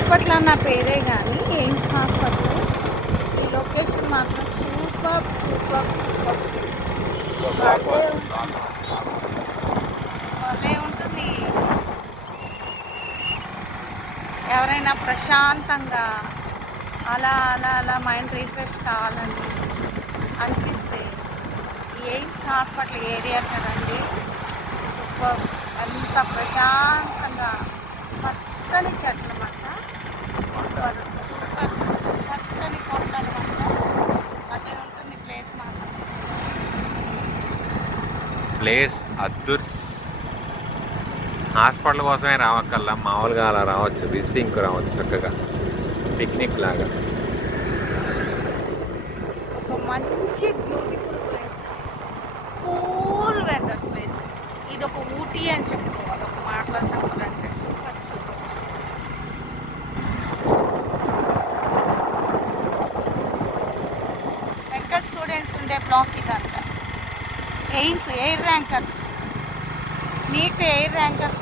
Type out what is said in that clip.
Hospital అన్న పేరే కానీ ఎయిమ్స్ హాస్పిటల్. ఈ లొకేషన్ మాత్రం సూపర్ సూపర్ సూపర్ భలే ఉంటుంది. ఎవరైనా ప్రశాంతంగా అలా అలా అలా మైండ్ రిఫ్రెష్ కావాలని అనిపిస్తే ఈ ఎయిమ్స్ హాస్పిటల్ ఏరియా కదండి సూపర్. అంత ప్రశాంతంగా పచ్చని చెట్లు మధ్య సూపర్ సూపర్ సూపర్ పచ్చని కొండల మధ్య అదే ఉంటుంది ప్లేస్ మాత్రం. ప్లేస్ అద్దుర్స్. హాస్పిటల్ కోసమే రావక్కల్లా, మామూలుగా అలా రావచ్చు, విజిటింగ్కి రావచ్చు చక్కగా, పిక్నిక్ లాగా. ఒక మంచి beautiful place, cool weather place. ఇది ఒక ఊటీ అని చెప్పుకోవాలి ఒక మాటలో చెప్పాలంటే. Super super super. Medical students ఉండే బ్లాక్ ఇదంతా. AIIMS AIR rankers, NEET AIR rankers